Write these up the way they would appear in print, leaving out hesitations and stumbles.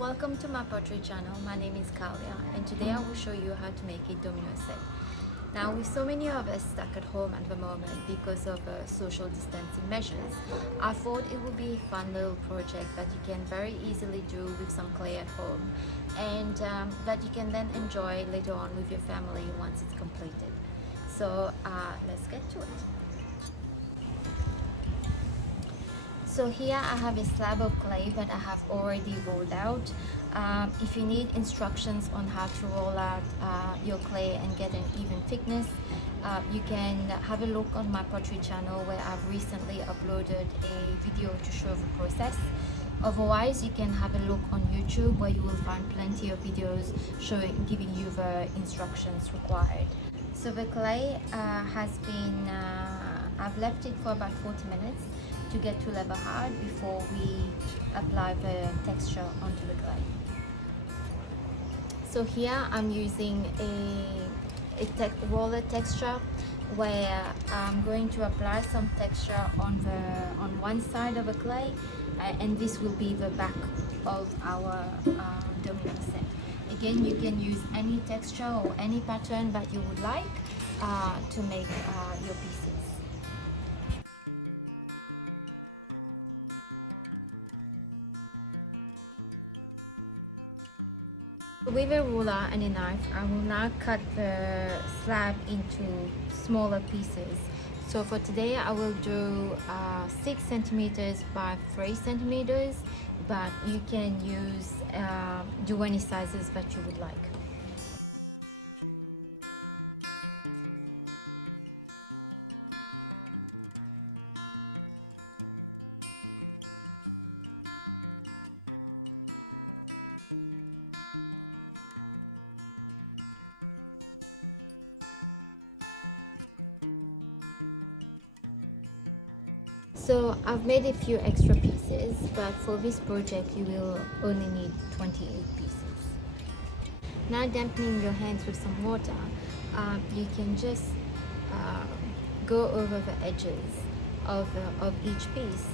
Welcome to my pottery channel. My name is Kalia and today I will show you how to make a domino set. Now, with so many of us stuck at home at the moment because of social distancing measures, I thought it would be a fun little project that you can very easily do with some clay at home and that you can then enjoy later on with your family once it's completed. So let's get to it. So here I have a slab of clay that I have already rolled out. If you need instructions on how to roll out your clay and get an even thickness, you can have a look on my pottery channel where I've recently uploaded a video to show the process. Otherwise, you can have a look on YouTube where you will find plenty of videos giving you the instructions required. So the clay has been, I've left it for about 40 minutes to get to level hard before we apply the texture onto the clay. So here I'm using a roller texture where I'm going to apply some texture on one side of the clay, and this will be the back of our domino set. Again, you can use any texture or any pattern that you would like to make your pieces. With a ruler and a knife, I will now cut the slab into smaller pieces. So for today, I will do 6 centimeters by 3 centimeters, but you can do any sizes that you would like. So I've made a few extra pieces, but for this project you will only need 28 pieces. Now, dampening your hands with some water, you can just go over the edges of each piece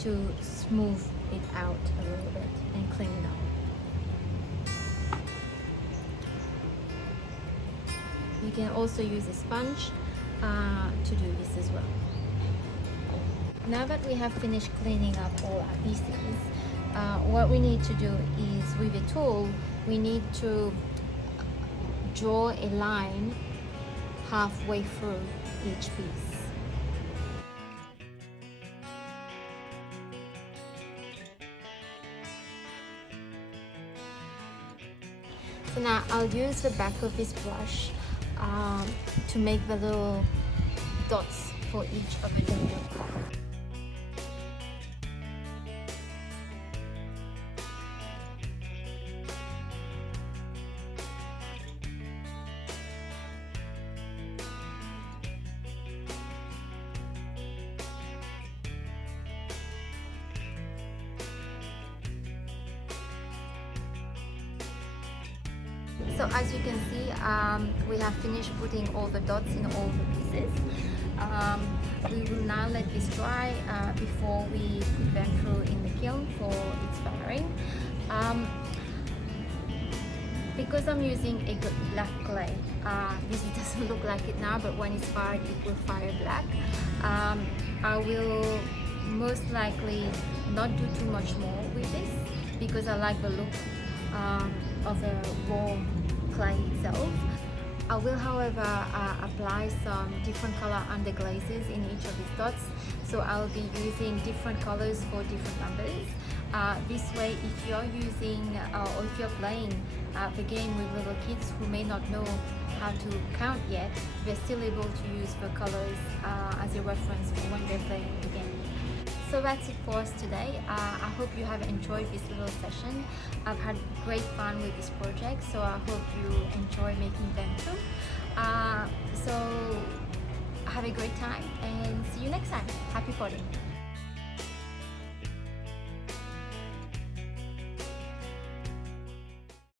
to smooth it out a little bit and clean it up. You can also use a sponge to do this as well. Now that we have finished cleaning up all our pieces, what we need to do is, with a tool, we need to draw a line halfway through each piece. So now I'll use the back of this brush to make the little dots for each of the domino. So as you can see, we have finished putting all the dots in all the pieces. We will now let this dry before we put them through in the kiln for its firing. Because I'm using a black clay, this doesn't look like it now, but when it's fired it will fire black. I will most likely not do too much more with this because I like the look of the raw clay itself. I will, however, apply some different color underglazes in each of these dots. So I'll be using different colors for different numbers. This way, if you're using or if you're playing the game with little kids who may not know how to count yet, they're still able to use the colors as a reference for when they're playing the game. So that's it for us today. I hope you have enjoyed this little session. I've had great fun with this project, so I hope you enjoy making them too. So have a great time and see you next time. Happy potting!